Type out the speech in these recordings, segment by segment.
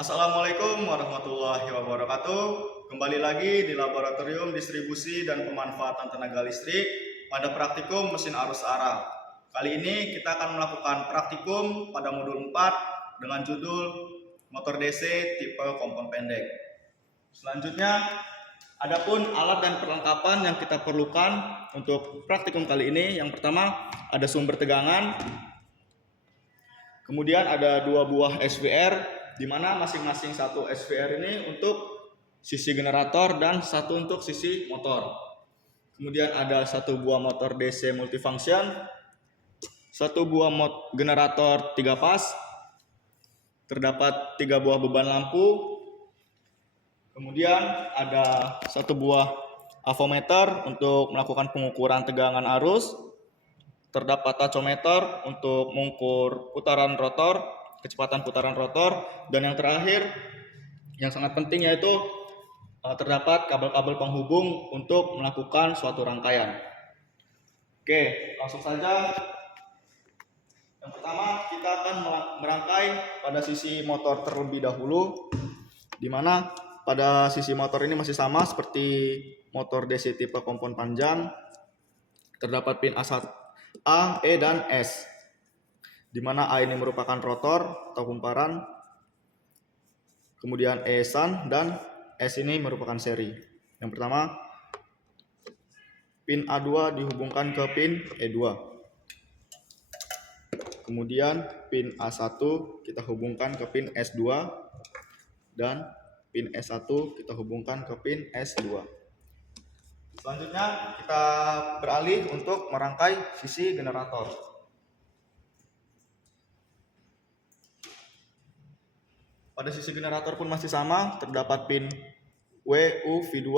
Assalamualaikum warahmatullahi wabarakatuh. Kembali lagi di Laboratorium Distribusi dan Pemanfaatan Tenaga Listrik pada praktikum mesin arus arah. Kali ini kita akan melakukan praktikum pada modul 4 dengan judul motor DC tipe kompon pendek. Selanjutnya, adapun alat dan perlengkapan yang kita perlukan untuk praktikum kali ini, yang pertama ada sumber tegangan, kemudian ada 2 buah SVR, di mana masing-masing satu SVR ini untuk sisi generator dan satu untuk sisi motor. Kemudian ada 1 buah motor DC multifunction, 1 buah generator 3 pas, terdapat 3 buah beban lampu, kemudian ada 1 buah avometer untuk melakukan pengukuran tegangan arus, terdapat tachometer untuk mengukur putaran rotor, kecepatan putaran rotor, dan yang terakhir yang sangat penting yaitu terdapat kabel-kabel penghubung untuk melakukan suatu rangkaian. Oke, langsung saja. Yang pertama kita akan merangkai pada sisi motor terlebih dahulu, di mana pada sisi motor ini masih sama seperti motor DC tipe kompon panjang. Terdapat pin A, E, dan S, di mana A ini merupakan rotor atau kumparan, kemudian E shunt, dan S ini merupakan seri. Yang pertama, pin A2 dihubungkan ke pin E2. Kemudian pin A1 kita hubungkan ke pin S2, dan pin S1 kita hubungkan ke pin S2. Selanjutnya kita beralih untuk merangkai sisi generator. Pada sisi generator pun masih sama, terdapat pin W, U, V2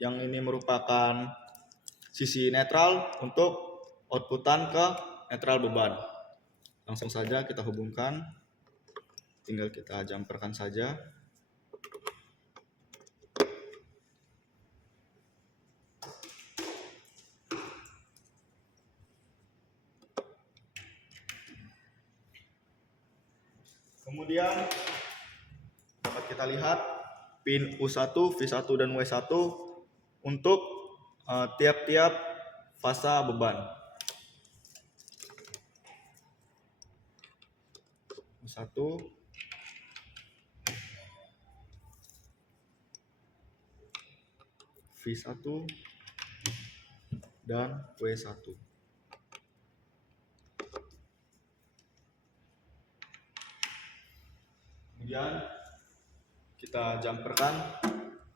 yang ini merupakan sisi netral untuk outputan ke netral beban. Langsung saja kita hubungkan, tinggal kita jumperkan saja. Kemudian dapat kita lihat pin U1, V1, dan W1 untuk tiap-tiap fasa beban. U1, V1, dan W1. Kemudian kita jumperkan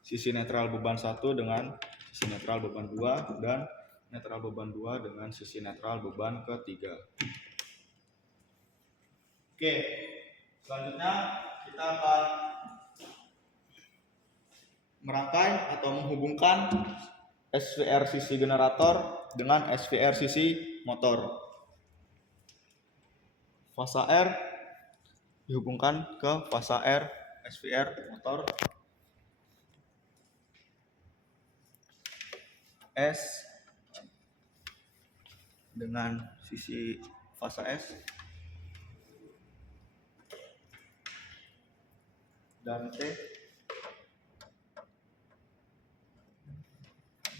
sisi netral beban 1 dengan sisi netral beban 2 dan netral beban 2 dengan sisi netral beban ketiga. Oke, selanjutnya kita akan merangkai atau menghubungkan SVR sisi generator dengan SVR sisi motor. Fasa R dihubungkan ke fasa R SVR motor, S dengan sisi fasa S, dan T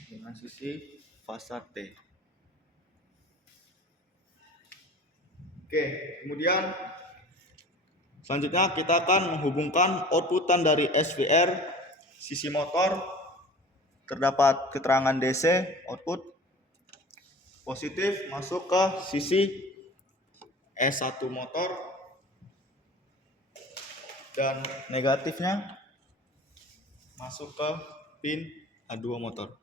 dengan sisi fasa T. Oke, kemudian selanjutnya kita akan menghubungkan outputan dari SVR sisi motor. Terdapat keterangan DC output positif masuk ke sisi S1 motor, dan negatifnya masuk ke pin A2 motor.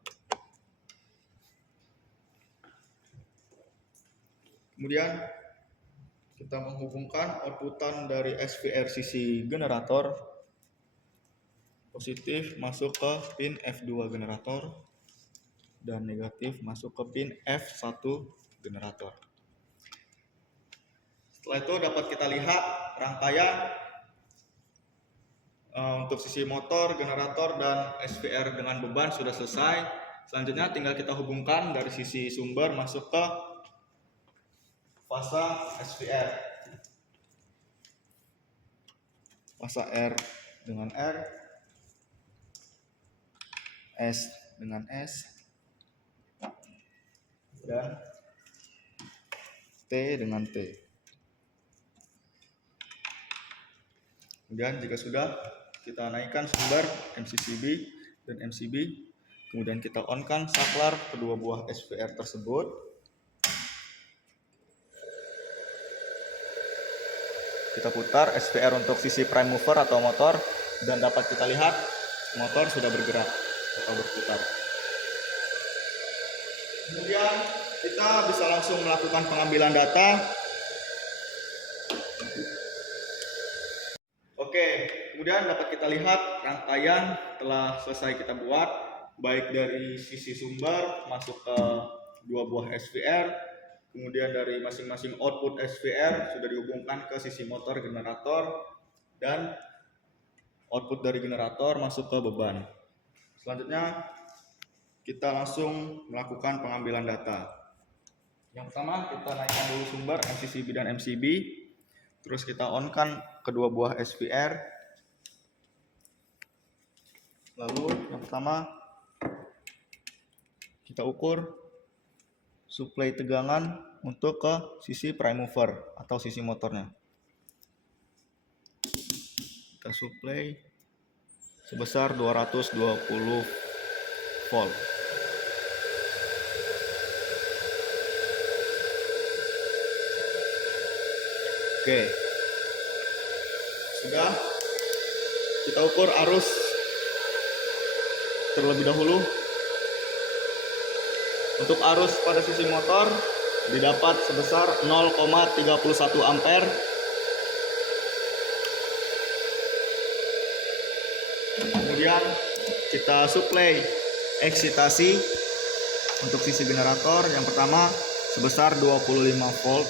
Kemudian kita menghubungkan outputan dari SVR sisi generator positif masuk ke pin F2 generator, dan negatif masuk ke pin F1 generator. Setelah itu dapat kita lihat rangkaian untuk sisi motor, generator, dan SVR dengan beban sudah selesai. Selanjutnya tinggal kita hubungkan dari sisi sumber masuk ke fasa SVR. Fasa R dengan R, S dengan S, dan T dengan T. Kemudian jika sudah, kita naikkan sumber MCCB dan MCB, kemudian kita on-kan saklar kedua buah SVR tersebut. Kita putar SVR untuk sisi prime mover atau motor, dan dapat kita lihat motor sudah bergerak atau berputar. Kemudian kita bisa langsung melakukan pengambilan data. Oke, kemudian dapat kita lihat rangkaian telah selesai kita buat, baik dari sisi sumber masuk ke dua buah SVR, kemudian dari masing-masing output SVR sudah dihubungkan ke sisi motor generator, dan output dari generator masuk ke beban. Selanjutnya kita langsung melakukan pengambilan data. Yang pertama, kita naikkan dulu sumber MCCB dan MCB, terus kita on-kan kedua buah SVR. Lalu yang pertama, kita ukur suplai tegangan untuk ke sisi prime mover atau sisi motornya. Kita suplai sebesar 220 volt. Oke, sudah. Kita ukur arus terlebih dahulu. Untuk arus pada sisi motor didapat sebesar 0,31 ampere. Kemudian kita suplai eksitasi untuk sisi generator yang pertama sebesar 25 volt.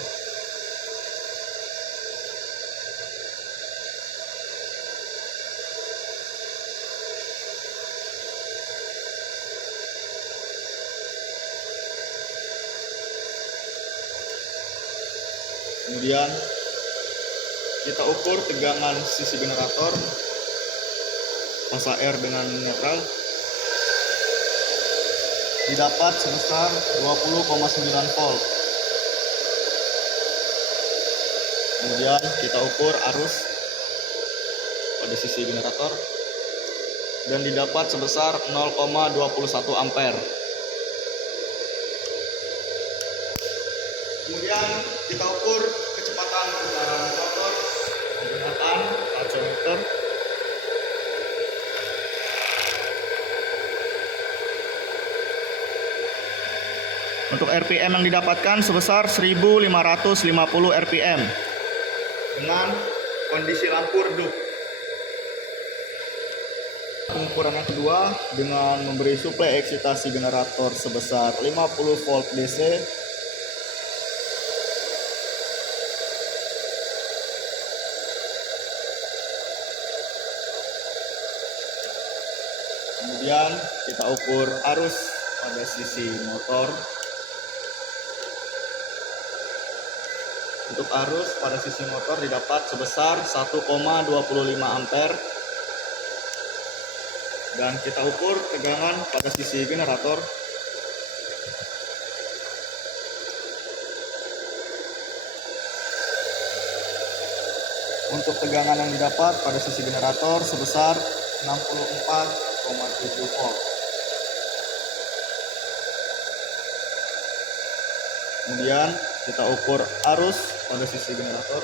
Kemudian kita ukur tegangan sisi generator, fasa R dengan netral, didapat sebesar 20,9 volt. Kemudian kita ukur arus pada sisi generator dan didapat sebesar 0,21 ampere. Kemudian kita ukur kecepatan putaran rotor menggunakan tachometer. Untuk RPM yang didapatkan sebesar 1550 RPM dengan kondisi lampu redup. Pengukuran yang kedua dengan memberi suplai eksitasi generator sebesar 50 volt DC. Kemudian kita ukur arus pada sisi motor. Untuk arus pada sisi motor didapat sebesar 1,25 ampere. Dan kita ukur tegangan pada sisi generator. Untuk tegangan yang didapat pada sisi generator sebesar 64,7 volt. Kemudian kita ukur arus pada sisi generator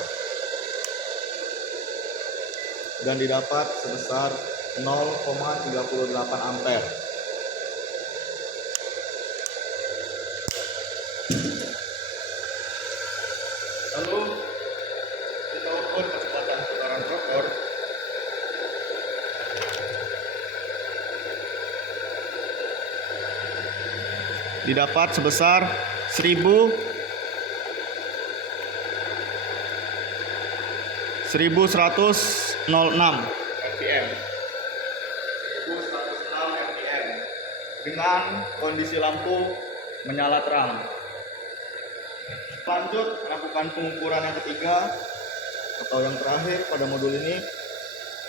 dan didapat sebesar 0,38 ampere. Lalu kita ukur kecepatan putaran rotor. Didapat sebesar 1106 rpm. 1106 rpm dengan kondisi lampu menyala terang. Lanjut melakukan pengukuran yang ketiga atau yang terakhir pada modul ini,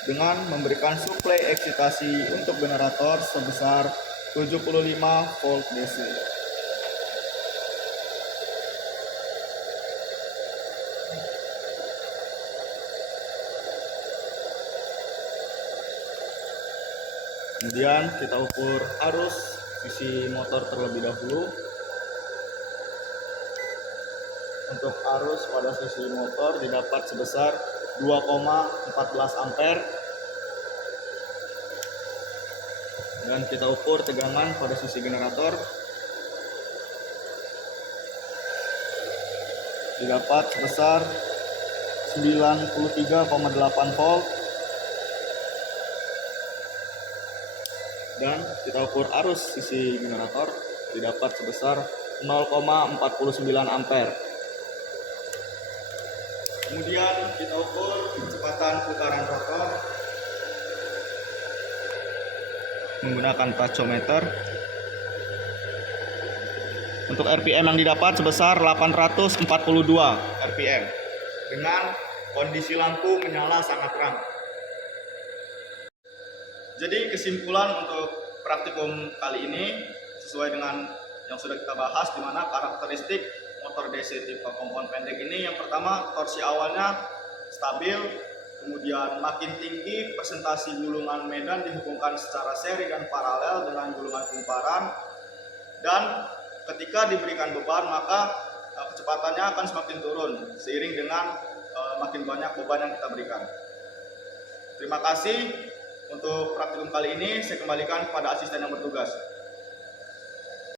dengan memberikan suplai eksitasi untuk generator sebesar 75 volt DC. Kemudian kita ukur arus sisi motor terlebih dahulu. Untuk arus pada sisi motor didapat sebesar 2,14 ampere. Dan kita ukur tegangan pada sisi generator. Didapat sebesar 93,8 volt. Dan kita ukur arus sisi generator didapat sebesar 0,49 ampere. Kemudian kita ukur kecepatan putaran rotor menggunakan tachometer. Untuk RPM yang didapat sebesar 842 RPM dengan kondisi lampu menyala sangat terang. Jadi kesimpulan untuk praktikum kali ini sesuai dengan yang sudah kita bahas, di mana karakteristik motor DC tipe kompon pendek ini yang pertama torsi awalnya stabil, kemudian makin tinggi presentasi gulungan medan dihubungkan secara seri dan paralel dengan gulungan kumparan, dan ketika diberikan beban maka kecepatannya akan semakin turun seiring dengan makin banyak beban yang kita berikan. Terima kasih. Untuk praktikum kali ini saya kembalikan kepada asisten yang bertugas.